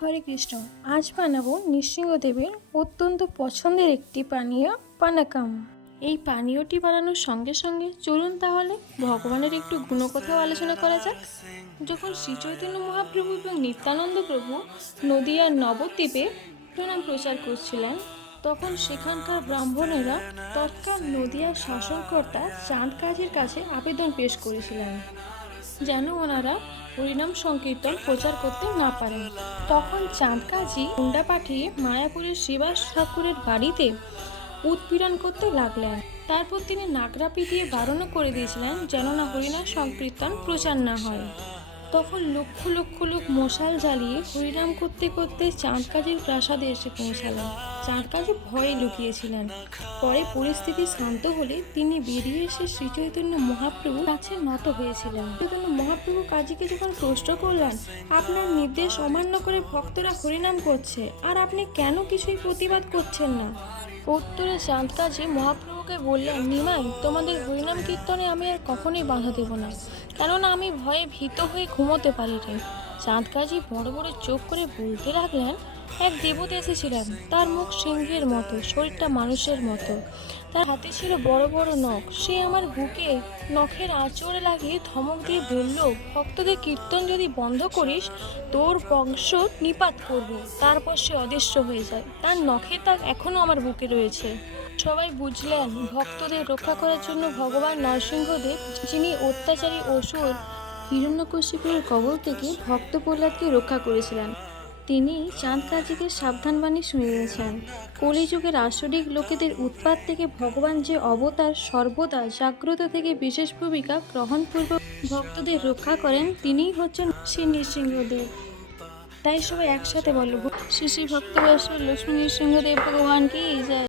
হরে কৃষ্ণ। আজ বানাবো নৃসিংহদেবের অত্যন্ত পছন্দের একটি পানীয় পানাকাম। এই পানীয়টি বানানোর সঙ্গে সঙ্গে চলুন তাহলে ভগবানের একটু গুণকথাও আলোচনা করা যাক। যখন শ্রী চৈতন্য মহাপ্রভু এবং নিত্যানন্দ প্রভু নদিয়ার নবদ্বীপে প্রণাম প্রচার করছিলেন, তখন সেখানকার ব্রাহ্মণেরা তৎকাল নদিয়ার শাসনকর্তা চাঁদ কাজীর কাছে আবেদন পেশ করেছিলেন যেন ওনারা হরিনাম সংকীর্তন প্রচার করতে না পারেন। তখন চাঁদ কাজী গুন্ডা পাঠিয়ে মায়াপুরের শিবাস ঠাকুরের বাড়িতে উৎপীড়ন করতে লাগলেন। তারপর তিনি নাগরা পিটিয়ে বারণও করে দিয়েছিলেন যেন না হরিনাম সংকীর্তন প্রচার না হয়। তখন লক্ষ লক্ষ লোক মশাল জ্বালিয়ে হরিনাম করতে করতে চাঁদ কাজীর প্রাসাদে এসে পৌঁছালেন। চাঁদ কাজী ভয়ে লুকিয়েছিলেন। পরে পরিস্থিতি শান্ত হলে তিনি বেরিয়ে এসে শ্রী চৈতন্য মহাপ্রভুর কাছে নত হয়েছিলেন। চৈতন্য মহাপ্রভু কাজীকে যখন প্রশ্ন করলেন, আপনার নির্দেশ অমান্য করে ভক্তরা হরিনাম করছে, আর আপনি কেন কিছুই প্রতিবাদ করছেন না? উত্তরে চাঁদ কাজী মহাপ্রভুকে বললেন, নিমাই, তোমাদের হরিনাম কীর্তনে আমি আর কখনোই বাধা দেব না, কেননা আমি ভয়ে ভীত হয়ে ঘুমোতে পারি রে। চাঁদ কাজী বড় বড় চোখ করে বলতে লাগলেন, এক দেবতা এসেছিলেন, তার মুখ সিংহের মতো, শরীরটা মানুষের মতো, তার হাতে ছিল বড় বড় নখ। সে আমার বুকে নখের আঁচড়ে লাগিয়ে ধমক দিয়ে বলল, ভক্তদের কীর্তন যদি বন্ধ করিস তোর বংশ নিপাত করব। তারপর সে অদৃশ্য হয়ে যায়। তার নখের দাগ এখনো আমার বুকে রয়েছে। সবাই বুঝলেন ভক্তদের রক্ষা করার জন্য ভগবান নরসিংহদেব, যিনি অত্যাচারী অসুর হিরণ্যকশিপুর কবল থেকে ভক্ত প্রহ্লাদকে রক্ষা করেছিলেন, তিনি চাঁদ কাজীকে সাবধানবাণী শুনিয়েছেন। কলিযুগের আসরিক লোকেদের উৎপাত থেকে ভগবান যে অবতার সর্বদা জাগ্রত থেকে বিশেষ ভূমিকা গ্রহণপূর্বক ভক্তদের রক্ষা করেন, তিনিই হচ্ছেন শ্রী নৃসিংহদেব। তাই সবাই একসাথে বলব, শ্রী শ্রী ভক্তবৎসল লক্ষ্মী নৃসিংহদেব ভগবান কি জয়।